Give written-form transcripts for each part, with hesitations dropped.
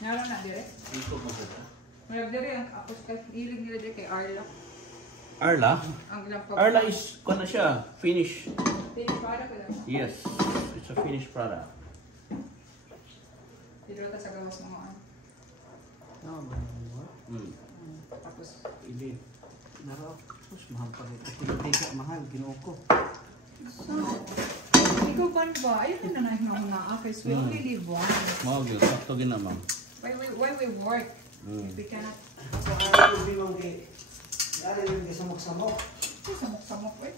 Naroon na dire. Iko mo sa ta. Mayroon dire ang apos kay ilig nila dire kay Arla. Arla? Ang ilang Arla is, kung na siya, finish. Finish product ko lang. Yes, it's a finished product. Dito ta sa gawas mga ano. Tapos Hindi. Naro. Mas mahal pa rin. Ito mahal. Ginoo ko. ikaw ba? Ayun na na hina-huna. Okay, so we only live once. Mao gyud, sakto gid na ma'am. Why we work? We cannot. So, ayaw yung binong di. Ayaw yung di samok-samok. Samok-samok eh.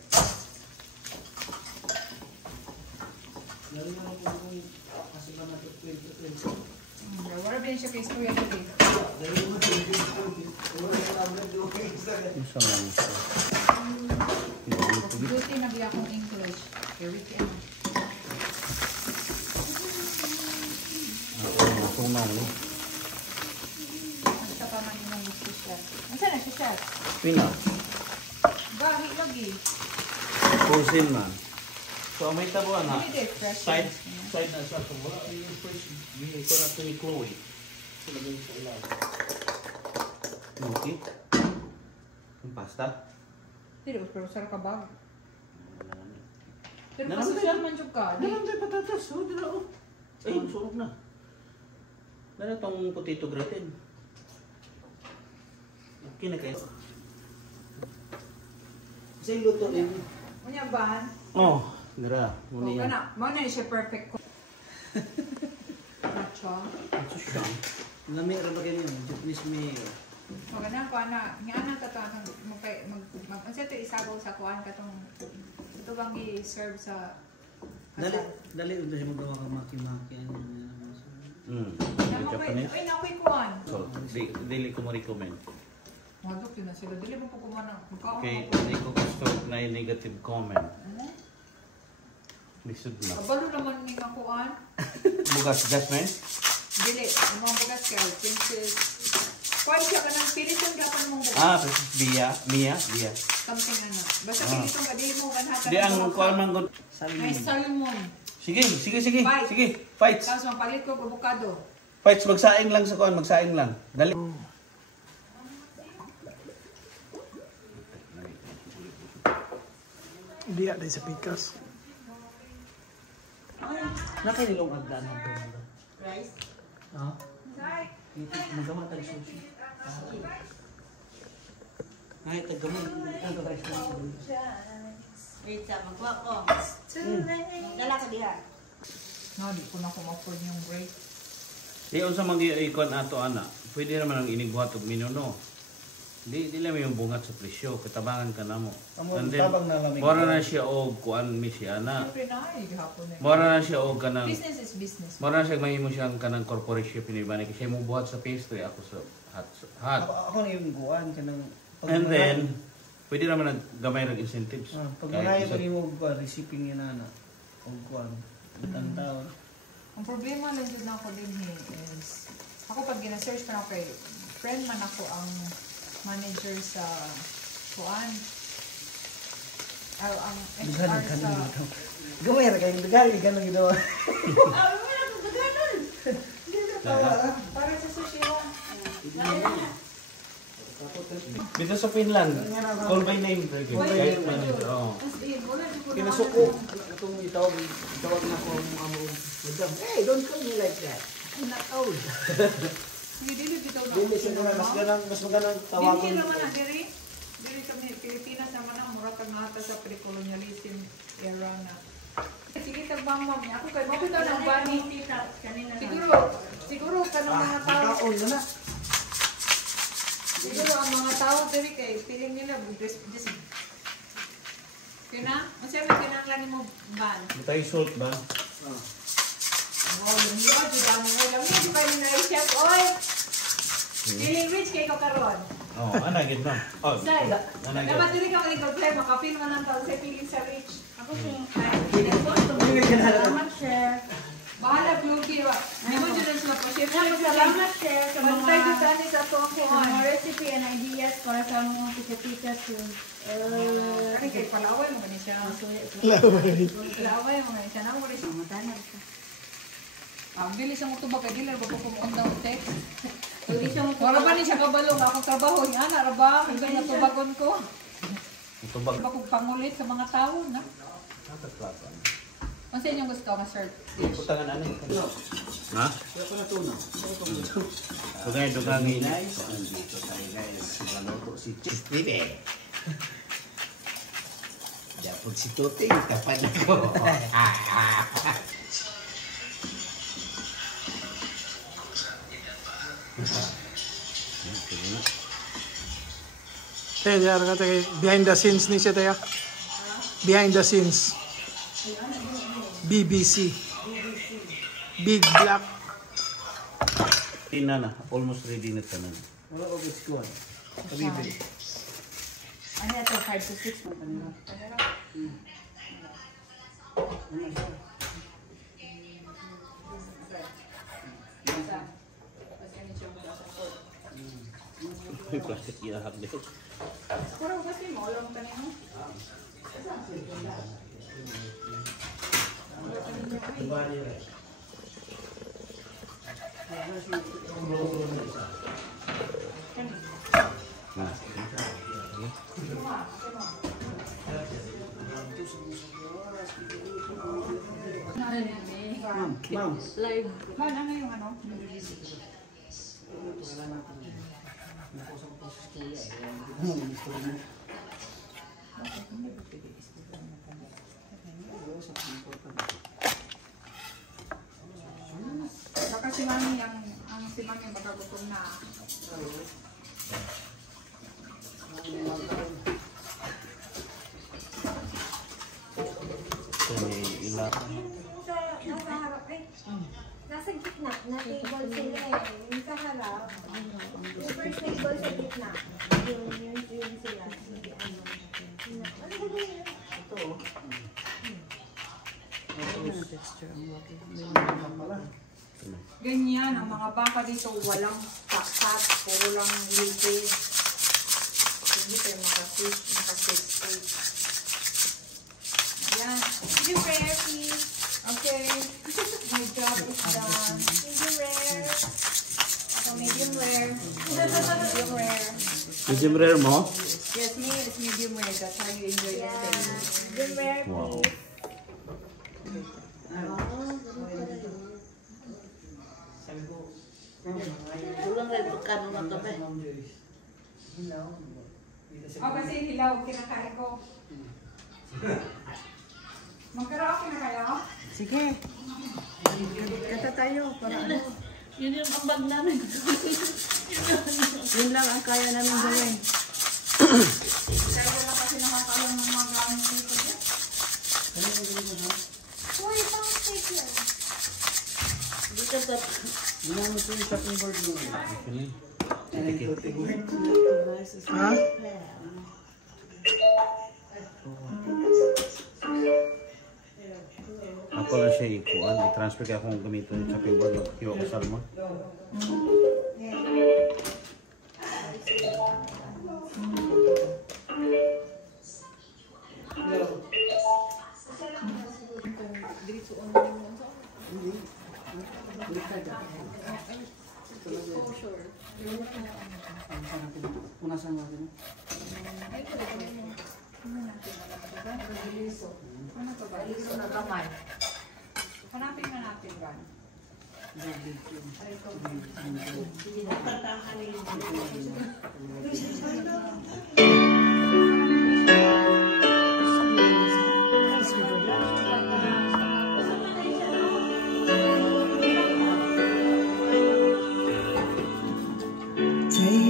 Lalo na kung kasi ba natin 2020. Wala ba siya kay Kuya Toby? Dahil mo 2020. Wala yung tablet yung isa. Isa lang siya. Duty na biya akong English. Very good. Ito na no. Basta pa man yung gusto siya. Ansa na siya? Pina. Bahi lagi. Frozen man. So may tabuan na. Hindi fresh. Side na sa to. Wala yung fresh. Ito na ito ni Chloe. Sila din sa ilaw. Okay. Yung pasta. Hindi, pero sarap ka ba? Pero Naman kasi siya. naman yung ka. Naman tayo patatas. Oh, dila oh. Ay, surog na. Ano itong potato gratin? Okay na kayo. Kasi luto din. Unya ba? Oh, dira. O Muna ka yan. na. Mao na siya perfect ko. Macho. Ito siya. Lami ra ba ganyan? Japanese mayo. O ka na, kuha na. Nga na ka ito. Ang siya ito isabaw sa kuhaan ka itong ito bang i-serve sa Dali ulit siya magawa ka maki-maki. Japanese. Ay, nakoy kuhaan. So, dili ko mo-recommend. Madok yun na sila. Dili mo po kuhaan na. Okay, hindi ko gusto na yung negative comment. Lisod na. Kabalo naman ni nga kuhaan. Bugas jasmine? Dili. Yung mga bugas kaya. Princess. Kuhaan siya ka ng pilitong gapan mong bugas. Ah, Mia. Something ano. Basta pilitong ka. Dili mo ganhatan. Di ang kuha man good. May salmon. Sige. Fight. Sige, fights. Tapos mapalit ko avocado. Fights, magsaing lang sa kuhan, magsaing lang. Dali. Hindi ada sa pikas. Nakinilong agdan ng ito. Rice. Ha? Magawa tayo sushi. Ay, tagamay. Ano ba sushi? Wait, magwa ko. Dala ka diha. No, di ko na kumapod yung break. Iyon sa mga ikon ato ana, pwede naman ang inigwat og minuno. Di lang yung bungat sa presyo, katabangan ka na mo. And then, mora na siya og kuan mi siya na. Siyempre na, gihapon na. Mora na siya og kanang Business is business. mora na siya mahimo siyang kanang corporation pinibani kasi mo buhat sa pastry ako sa hot. Ako na yung guwan ka ng... And then, pwede naman naggamay ng incentives. Pag Kahit marayo isa- ko yung recipe niya na o guwan. Ang taon. Ang problema lang dyan ako din is, ako pag gina-search pa ako kay friend man ako ang manager sa kuan. Ang HR sa... Gamay ra kayong dagali, ganun ginawa. Para sa sushi mo. Dito sa Finland, call by name. Kahit manager. Oo. Kinasuko. Itong itawag na ko ang amo. Hey, don't call me like that. I'm not old. Hindi, dili bitaw na. Dili siya naman, mas magandang tawagan. Dili naman na, dili. Dili kami, Pilipinas naman ang muratag na ata sa pre-colonialism era na. Sige, tagbang mami. Ako kay mo bitaw ng bani. Siguro ka ng mga tao. Kaon na na. Siguro ang mga tao, dili kay, feeling nila, just kina? O siya, may kinanglan mo ban. Tayo salt ba? Oh, yung yun, dyan mo mo lang. Hindi pa rin na-chef, oy! Feeling rich kay Kakaron. Oo, anagid na. Oh, Say, anagid. dapat din ka maging problema. Kapil mo ng tao sa feeling sa rich. Ako salamat, chef. Bahala, Bluey. Hindi mo dyan sila po, chef. Salamat, chef, sa mga Bantay ko saan sa to ako. sa mga recipe and ideas para sa mga tita-tita to. Kaya kay palaway mo ganun siya. Laway. Palaway mo ganun siya. Namo rin siya. Mga tanag ka. Dili siya mutubag kay dili ba ko kumunda og text. Hindi siya mo Wala ba ni siya kabalo nga akong trabaho ni ana ra ba? Hanggang natubagon ko. Tubag. Ba kong pangulit sa mga tao na. Ano sa inyong gusto ka, sir? Putangan ano? Ha? Kaya ko natunaw. Dugay-dugangin. Dito tayo guys. Maluto si Chispibe. Dapat si Tote, kapan ako. Tayo, diyan ka tayo. Behind the scenes ni siya tayo. Behind the scenes. BBC. Big Black. Tina na. Almost ready na tanan. Wala ko gusto ko. Kabibili. Ano ito? 5 to 6 mo kanina. May plastic ihahag dito. Pero kasi mo, alam ka niyo. Ma'am. live. Man, ano yung ano? Baka si Mami ang si Mami magkagutom na. Ito may ila. Nasa harap eh. Nasa gitna, na table sila eh. Yung sa harap, yung first table sa gitna. Yun sila. Sige, ano. Ano ba yun? Ito. Ganyan, ang mga baka dito walang pakat, puro lang liquid. Hindi kayo makasit. Ayan. Medium rare, please. Okay. My job is done. Medium rare. So, medium rare. Medium rare. Medium rare mo? Yes, me, it's medium rare. That's how you enjoy the Yeah. steak. Medium rare, Wow. please. Kulang rin pagkano na kami. Oh, kasi hilaw, kinakain ko. Magkaraoke na kayo? Sige. Kata tayo para ano. Yun yung ambag namin. Yun lang ang kaya namin gawin. Kaya wala kasi nakakalang ng mga gamit dito. Uy, pang steak yan. Dito sa... Ginamit ko yung shopping board mo. Okay. Ha? Ako lang siya ikuan. I-transfer kaya kung gamito yung shopping board. Magkiwa ko salmon. Punasan natin. Ano to ba? Liso na gamay. Hanapin na natin ba?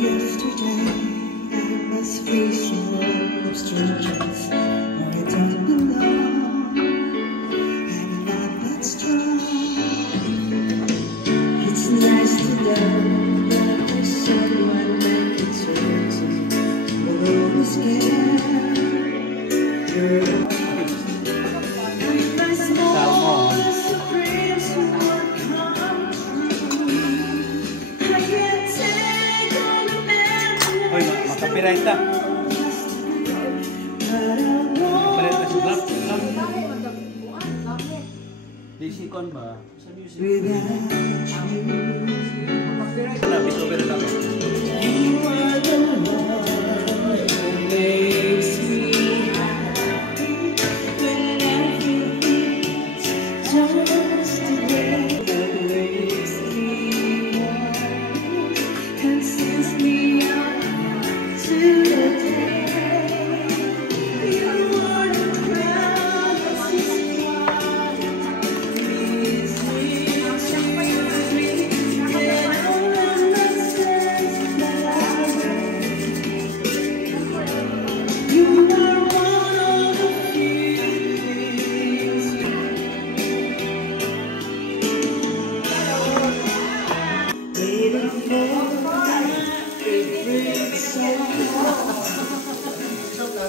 Yesterday, I was facing one of strangers where I don't belong. I'm not that strong. It's nice to know that there's someone that can turn to. Although I'm scared, you're the one. And my smallest dreams won't come true. I can't take all the memories. Hoy, makapiray ta. Makapiray ta si Black. DC con ba? Sa news Lapis over na ako. You are the one who makes me happy when everything's just today. That makes me warm and sends me out to the day. You are the proudest one. Leads me to dream that all of my senses that I you are one of the few things. Waiting for my favorite song.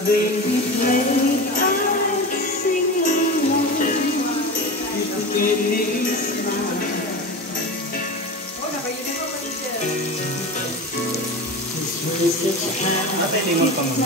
Baby, play, I sing along. You give me a smile. This was such a happy time.